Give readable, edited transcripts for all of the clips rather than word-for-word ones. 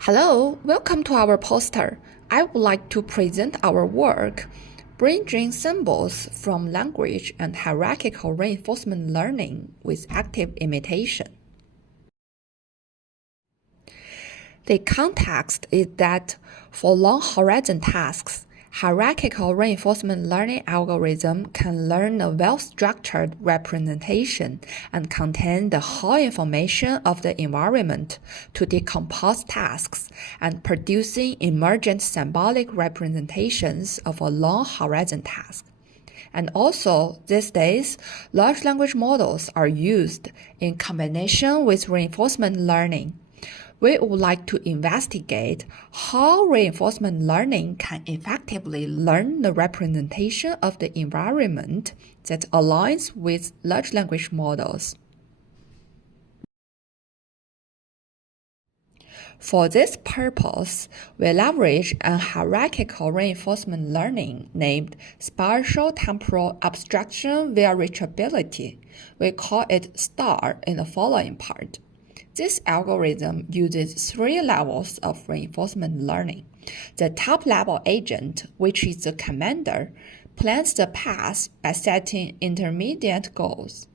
Hello, welcome to our poster. I would like to present our work, Bridging Symbols from Language and Hierarchical Reinforcement Learning with Active Imitation. The context is that for long horizon tasks, hierarchical reinforcement learning algorithm can learn a well-structured representation and contain the whole information of the environment to decompose tasks and producing emergent symbolic representations of a long horizon task. And also, these days, large language models are used in combination with reinforcement learning. We would like to investigate how reinforcement learning can effectively learn the representation of the environment that aligns with large language models. For this purpose, we leverage a hierarchical reinforcement learning named Spatial Temporal Abstraction via Reachability. We call it STAR in the following part. This algorithm uses 3 levels of reinforcement learning. The top-level agent, which is the commander, plans the path by setting intermediate goals.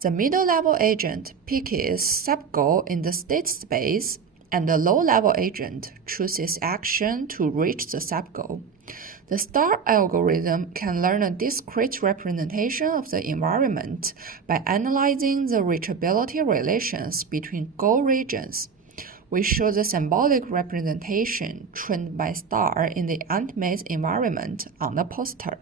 The middle-level agent picks its sub-goal in the state space, and the low-level agent chooses action to reach the sub-goal. The STAR algorithm can learn a discrete representation of the environment by analyzing the reachability relations between goal regions. We show the symbolic representation trained by STAR in the ant-maze environment on the poster.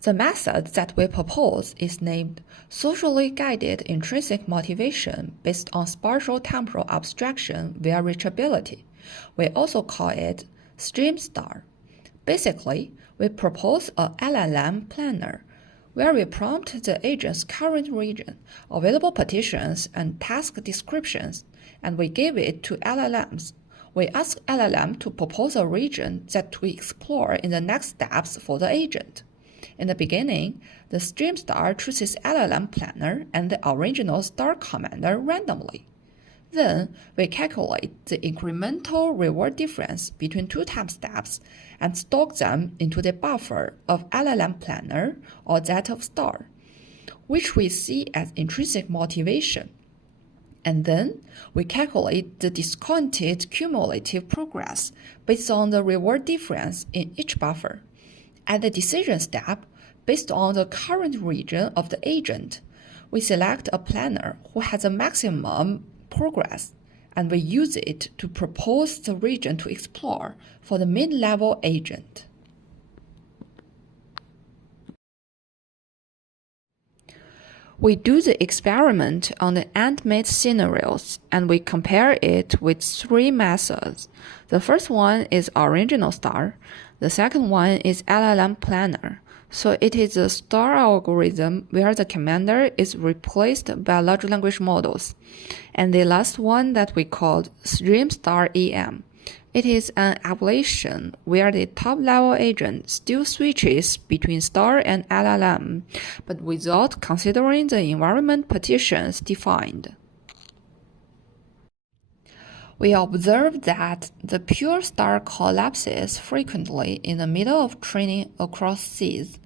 The method that we propose is named Socially Guided Intrinsic Motivation based on Spatial Temporal Abstraction via Reachability. We also call it SGIM-STAR. Basically, we propose a LLM planner where we prompt the agent's current region, available partitions, and task descriptions, and we give it to LLMs. We ask LLM to propose a region that we explore in the next steps for the agent. In the beginning, the SGIM-STAR chooses LLM planner and the original STAR commander randomly. Then, we calculate the incremental reward difference between 2 time steps and stock them into the buffer of LLM planner or that of STAR, which we see as intrinsic motivation. And then, we calculate the discounted cumulative progress based on the reward difference in each buffer. At the decision step, based on the current region of the agent, we select a planner who has a maximum progress, and we use it to propose the region to explore for the mid-level agent. We do the experiment on the ant-maze scenarios, and we compare it with 3 methods. The first one is original STAR. The second one is LLM planner. So it is a STAR algorithm where the commander is replaced by large language models. And the last one that we called SGIM-STAR EM. It is an ablation where the top-level agent still switches between STAR and LLM, but without considering the environment partitions defined. We observe that the pure STAR collapses frequently in the middle of training across seas.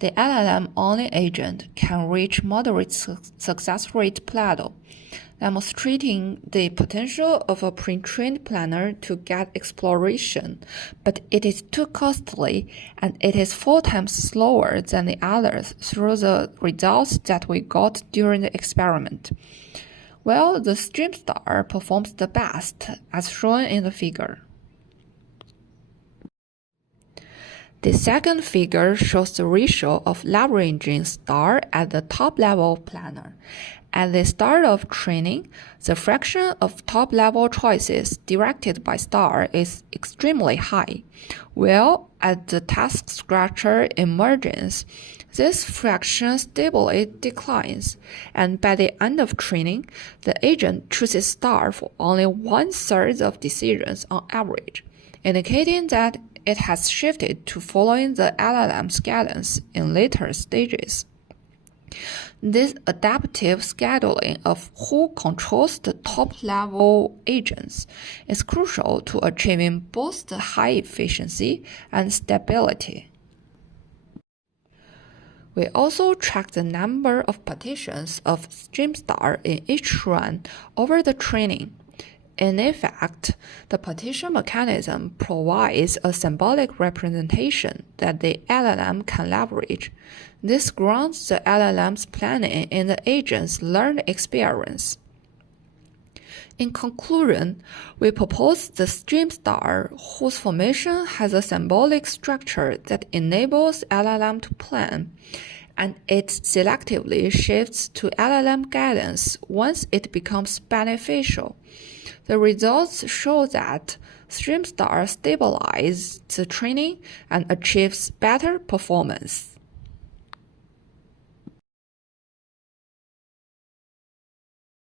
The LLM-only agent can reach moderate success rate plateau, demonstrating the potential of a pre-trained planner to get exploration, but it is too costly and it is 4 times slower than the others through the results that we got during the experiment. Well, the SGIM-STAR performs the best, as shown in the figure. The second figure shows the ratio of leveraging STAR at the top-level planner. At the start of training, the fraction of top-level choices directed by STAR is extremely high, while at the task structure emergence, this fraction stably declines, and by the end of training, the agent chooses STAR for only 1/3 of decisions on average, indicating that it has shifted to following the LLM's guidance in later stages. This adaptive scheduling of who controls the top-level agents is crucial to achieving both the high efficiency and stability. We also track the number of partitions of SGIM-STAR in each run over the training. In effect, the partition mechanism provides a symbolic representation that the LLM can leverage. This grounds the LLM's planning in the agent's learned experience. In conclusion, we propose the SGIM-STAR whose formation has a symbolic structure that enables LLM to plan, and it selectively shifts to LLM guidance once it becomes beneficial. The results show that SGIM-STAR stabilizes the training and achieves better performance.